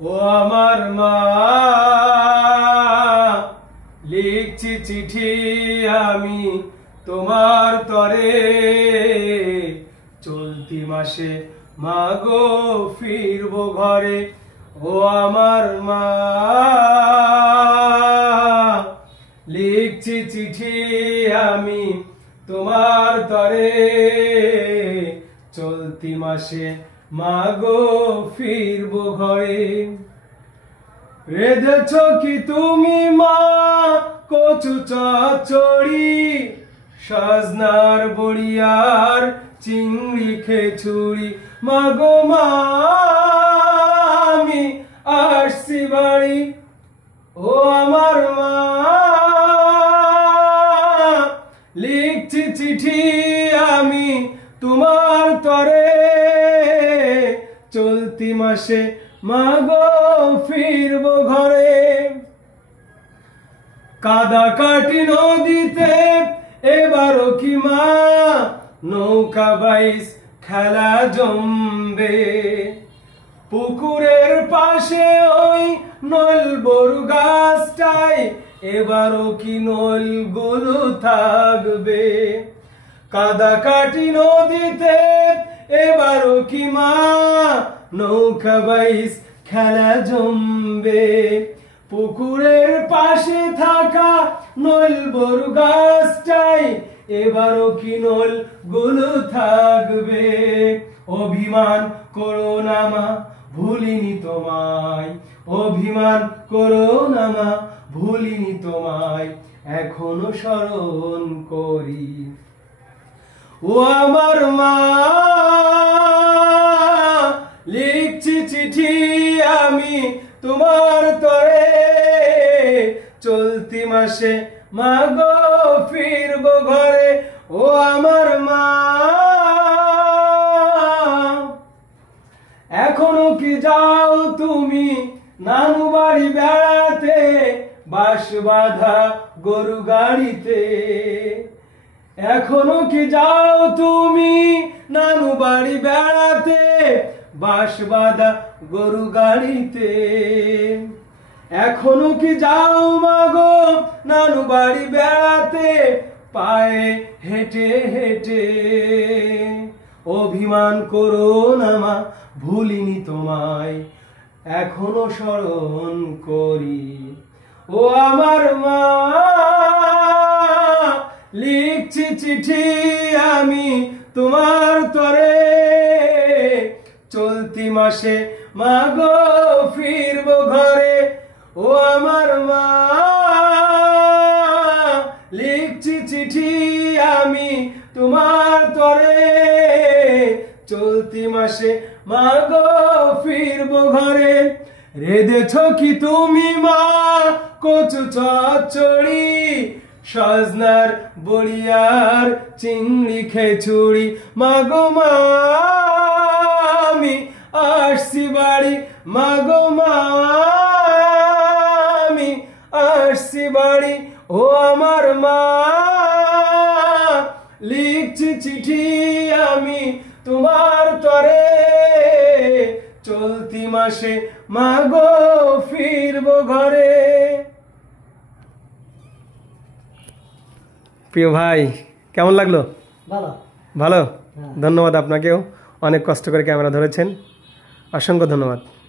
ও আমার মা, লিখছি চিঠি আমি তোমার তরে, চলতি মাসে মাগো ফিরবো ঘরে। ও আমার মা, লিখছি চিঠি আমি তোমার তরে, চলতি মাসে মাগো ফিরবো ঘরে। রেঁধেছ কি তুমি মা কচু চচ্চড়ি, সজনার বড়ি আর চিংড়ি খেচুড়ি। মাগো মা, আমি আসছি বাড়ি। ও আমার মা, লিখছি চিঠি আমি তোমার তরে, চলতি মাসে মাগো ফিরবো ঘরে। কাদা কাটি নদীতে এবারও কি মা নৌকা বাইস খেলা জমবে, পুকুরের পাশে ওই নল বড়ু গাছটায় এবারও কি নল গুলো থাকবে। কাদা কাটি নদীতে এবারও কি মা নৌকা বাইস খেলা জমবে, পুকুরের পাশে থাকা নল বড়ু গাছটায় এবারও কি নল গুলো থাকবে। অভিমান করো না মা, ভুলিনি তোমায়। অভিমান করো না মা, ভুলিনি তোমায়, এখনো স্মরণ করি। ও আমার মা, লিখছি চিঠি আমি তোমার তরে, চলতি মাসে মাগো ফিরবো ঘরে। ও আমার মা, এখনো কি যাও তুমি নানু বাড়ি বেড়াতে, বাঁশ বাঁধা গরু গাড়িতে। এখনো কি যাও তুমি নানু বাড়ি বেড়াতে, বাঁশ বাঁধা গরু গাড়িতে। এখনো কি যাও মাগো নানু বাড়ি বেড়াতে, পায়ে হেঁটে হেঁটে। অভিমান করো না মা, ভুলিনি তোমায়, এখনো স্মরণ করি। ও আমার মা, লিখছি চিঠি আমি তোমার তরে, চলতি মাসে মাগো ফিরবো ঘরে। ও আমার মা, লিখছি চিঠি আমি তোমার তরে, চলতি মাসে মাগো ফিরবো ঘরে। রেঁধেছ কি তুমি মা কচু চচ্চড়ি, সজনার বড়ি আর চিংড়ি খেচুড়ি। মাগো মা, আমি আসছি বাড়ি। মাগো মা, আমি আসছি বাড়ি। ও আমার মা, লিখছি চিঠি আমি তোমার তরে, চলতি মাসে মাগো ফিরবো ঘরে। প্রিয় ভাই, কেমন লাগলো? ভালো ভালো, ধন্যবাদ আপনাকেও। অনেক কষ্ট করে ক্যামেরা ধরেছেন, অসংখ্য ধন্যবাদ।